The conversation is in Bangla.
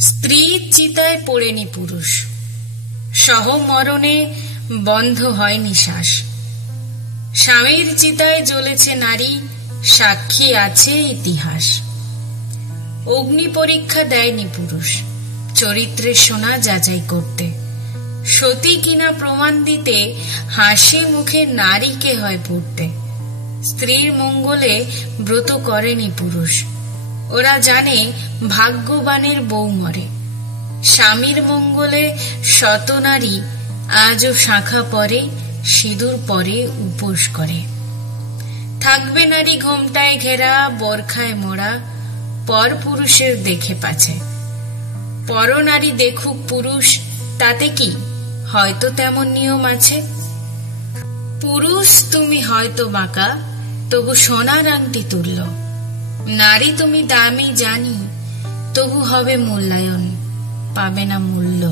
স্ত্রীর চিতায় পড়েনি পুরুষ, সহমরণে বন্ধ হয়নি শ্বাস। স্বামীর চিতায় জ্বলেছে নারী, সাক্ষী আছে ইতিহাস। অগ্নি পরীক্ষা দেয়নি পুরুষ, চরিত্রের সোনা যাচাই করতে। সতী কিনা প্রমাণ দিতে হাসি মুখে নারীকে হয় পড়তে। স্ত্রীর মঙ্গলে ব্রত করেনি পুরুষ, ওরা জানে ভাগ্যবানের বউ মরে। স্বামীর মঙ্গলে শত নারী আজও শাখা পরে, সিঁদুর পরে উপোস করে। থাকবে নারী ঘোমটায় ঘেরা, বরখায় মোড়া, পর পুরুষের দেখে পাছে। পর নারী দেখুক পুরুষ, তাতে কি, হয়তো তেমন নিয়ম আছে। পুরুষ তুমি হয়তো বাঁকা, তবু সোনার আংটি তুলল। নারী তুমি দামি জানি, তবু হবে মূল্যায়ন, পাবে না মূল্য।